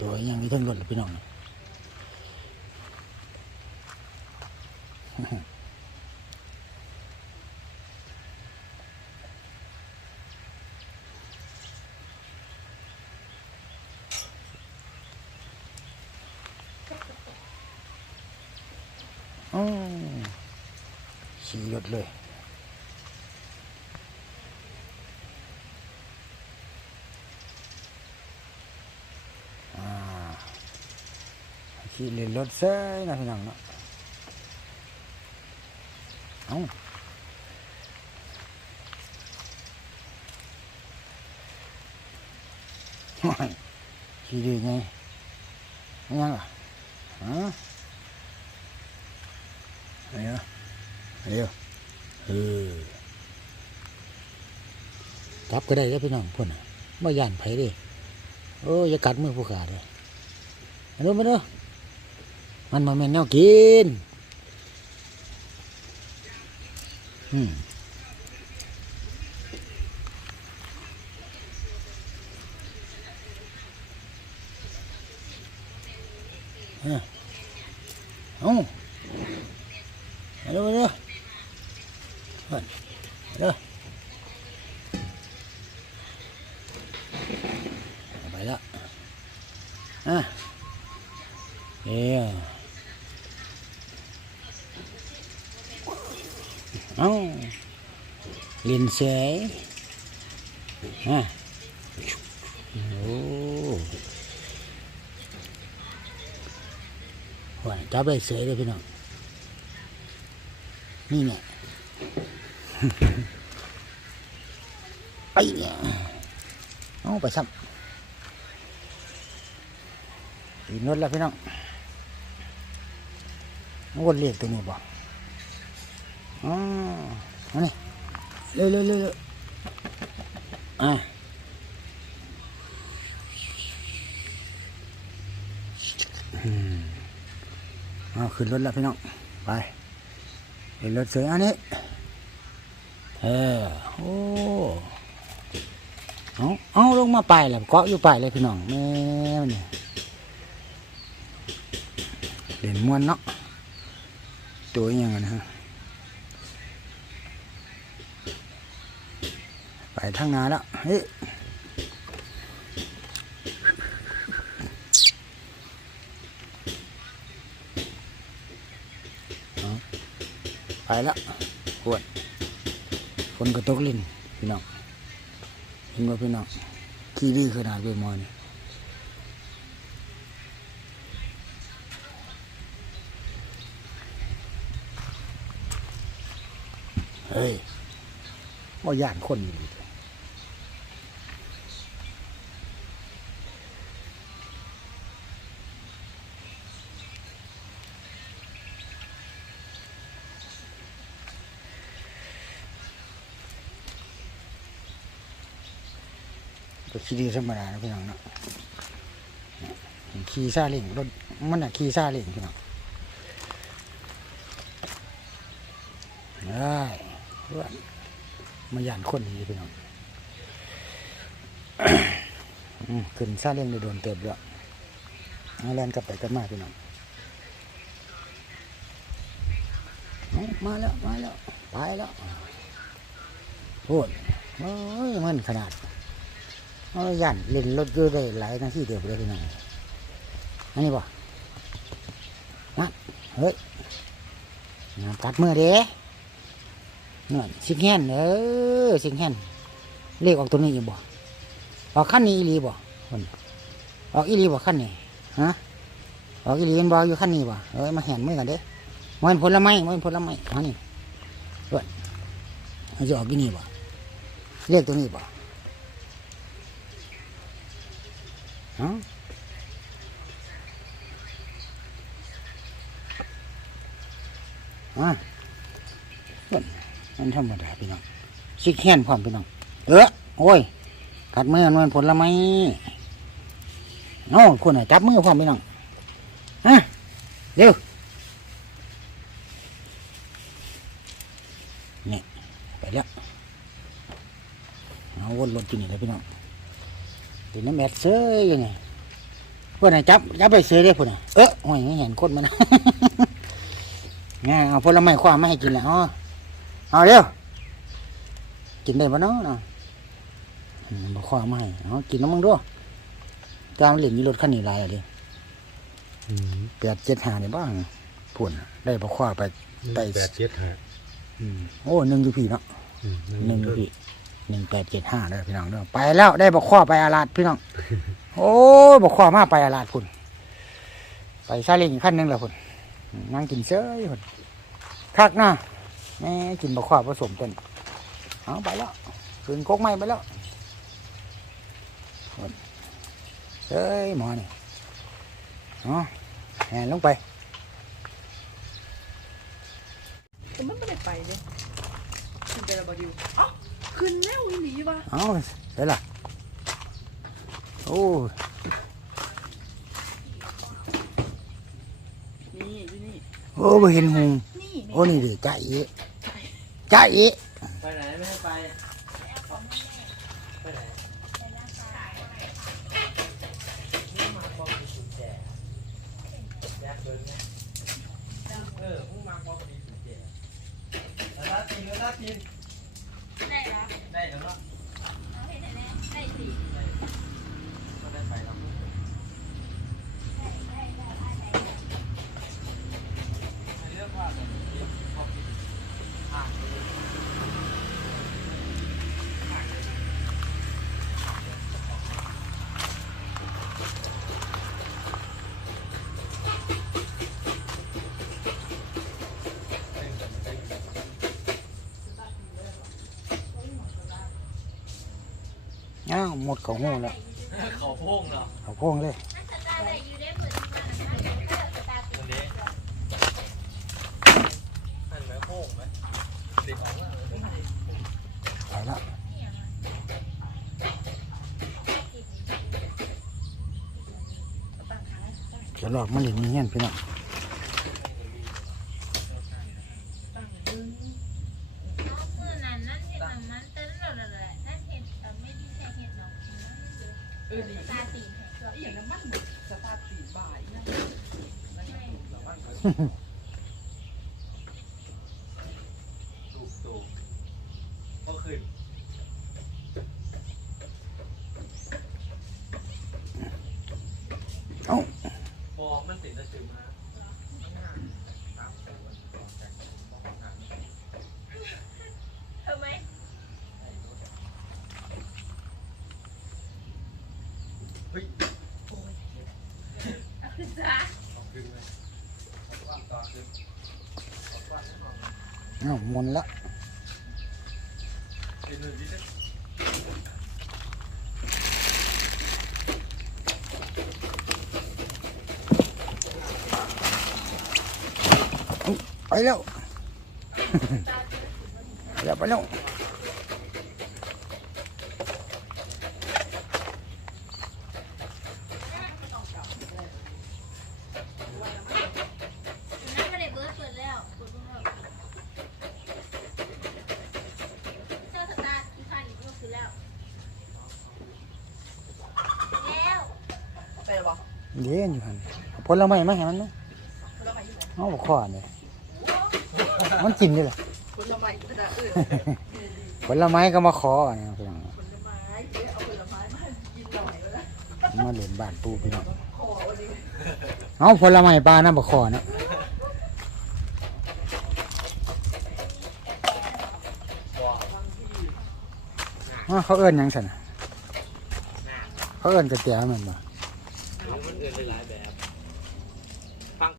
ตัวยังมีทั้งรถเลยพี่น้องอ๋อขี่รถเลย ขี่เล่นรถเซ้ยนะพี่น้องเนาะเอ้าโอ้ยขี่ดีไงไม่ยังอะฮะเดี๋ยวเดี๋ยวเออจับก็ได้แล้วพี่น้องพ่นไม่ย่านไผเดิโอ้ยอย่ากัดมือผู้ขาดเลยมาดูมาดู มันมันแม่นแนวกินอืมอะเอ้า มาดูมาดูเฮ้ยมาดูเอาไปแล้วอะเอ้ยเอ้า ลินเสยอะโอ้หว่าจับได้เสยเลยพี่น้อง นี่เนี่ยไปเนี่ยเอาไปซ้ำอีกนดแล้วพี่น้องวนเรียกตัวนี้บ่อ๋อนี่ เร็วเร็วเร็วอะอืมเอาขึ้นรถแล้วพี่น้อง ไปเห็นรถสวยอันนี้ เออ โอ้เอาเอาลงมาไปแล้วเกาะอยู่ไปเลยพี่น้องแม่มันเนี่ยเล่นมวนเนาะตัวยังไงนะฮะไป ทางนาแล้วเฮ้ยไปแล้วปวดฝนก็ตกลิ้นพี่น้องเห็นว่าพี่น้องขี้ดื้อขนาดเวมอนี่เฮ้ยว่าย่านคนอยู่ ก็ขี้ดื้อธรรมดาพี่น้องเนาะขี่ซาเล้งรถมันน่ะขี่ซาเล้งพี่น้องได้เพื่อนมาย่านคนดีพี่น้องขึ้นซาเล้งได้โดนเติบแล้วเอาแลนกลับไปกลับมาพี่น้องมาแล้ว มาแล้ว ไปแล้วโอ้ยโอ้ยมันขนาด โอ้ยยันเล่นรถอยู่ได้หลายนาทีเดียวเลยพี่น้องอันนี้บ่มาเฮ้ยน้ำตัดมือเด้นั่นสิงแฮนเออสิงแฮนเลขออกตัวนี้อยู่บ่ออกขั้นนี้อีหลีบ่คนออกอีหลีบ่ขั้นนี้ฮะออกอีหลีบ่อยู่ขั้นนี้บ่เอ้ยมาแหนมือกันเด้มันผลไม้มันผลไม้อันนี้เว้ยมันจะออกอีนี่บ่เลขตัวนี้บ่ ฮะอะมันมันธรรมดาพี่น้องซิกแฮนพร้อมพี่น้อง เออโอ้ย กัดมือมันผลไม้อาคนน่ะจับมือพร้อมพี่น้องฮะเร็วนี่ไปแล้วเอาวนรถกินนี่เลยพี่น้อง ดีน้ำแอดเซยยังไงเพื่อนน่ะจับจับไปเสียได้พุ่นน่ะเออโอ้ยไม่เห็นคนมันเนี่ยเอาผลไม้ความมาให้กินแหละอ๋อเอาเร็วกินได้ปะเนาะเนาะอืมบอกความมาให้เอากินน้ำมึงด้วยตามเหรียญมีรถคันนี้หลายอะดิแปดเจ็ดห้าเนี่ยบ้างพุ่นน่ะได้บอกความไปไปแปดเจ็ดห้าอืมโอ้หนึ่งอยู่พี่เนาะอืมหนึ่งอยู่พี่ หนึ่งแปดเจ็ดห้าเด้อพี่น้องเด้อไปแล้วได้บอกความไปอาลาดพี่น้อง โอ้ยบอกความมาไปอาลาดพุ่นไปซาเล้งอีกขั้นหนึ่งแล้วพุ่นนั่งกินเซ้ยพุ่นคักนะแม่กินบอกความผสมเต้นเอาไปแล้วคืนโคกไม้ไปแล้วพุ่นเอ้ยหมอนี่อ๋อแหนลงไปแต่มันไม่ได้ไปเลยขึ้นไปแล้วบอดิวเอ้า ขึ้นแล้วอีหลีวะเอาเดี๋ยวล่ะโอ้ยนี่อยู่นี่โอ้บ่เห็นหงนี่โอ้นี่ดิจ้าอีจ้าอีไปไหนไม่ให้ไปไปไหนนี่มาบอกมีกุญแจอยากเดินไหมเออมึงมาบอกมีกุญแจแล้วถ้าตีนแล้วถ้าตีน ได้เหรอ ได้แล้วเนาะ เอาให้ได้แน่ได้สิ ก็ได้ไปแล้ว ได้ได้ได้ได้ได้ ไม่เลือกว่าแบบนี้พอกินอะ อ้าวห มดเขาหูแล้วเขาโพ่งเหรอเขาโพ่งเลยนักสตาร์ได้อยู่ได้เหมือนกันนะถ้าสตาร์ติตัดวนี้หันไหมโพ่งไหมเด็กออกมาเลยไปแล้วจะหลอกมันหลินเงี้ยนพี่น้อง เมื่อนั้นนั่นเห็นมันเต้นเลยเลยนั่นเห็นแต่ไม่ได้ใช่เห็นหรอก เออดี ตาตีนเกือบ อีอย่างนั้นมันสตาร์ทตีบ่ายนะ ถูกถูกก็ขึ้นเอ้าพอมันติดจะถึงมาตามตัวทำไมเฮ้ย เอาขึ้นซะ ออกดึงเลยว่าต่อดึง เอ้าหมนละเป็นหนึ่งที่ได้ไปแล้วไปแล้วไปแล้ว นั่นไม่ได้เบิร์ดเปิดแล้วเปิดเพิ่งเริ่มเจ้าสตาร์ที่ผ่านอีกก็คือแล้วแล้ว ไปหรอวะ เดี๋ยวอยู่หันเอาผลไม้มาให้มันนะผลไม้อยู่ไหนเอาบอกข้อเนี่ยมันกินได้เหรอผลไม้กระดาษอื่นผลไม้ก็มาขอเนี่ยพี่น้องผลไม้เดี๋ยวเอาผลไม้มาให้กินหน่อยก็ได้มาเล่นบ้านปูพี่น้องขอวันนี้เอาผลไม้ปลาน้ำบอกข้อเนาะอ้าวเขาเอิ้นหยังสันน่ะเขาเอิ้นกระเตียวแมันบ่มันอื่น หลายแบบ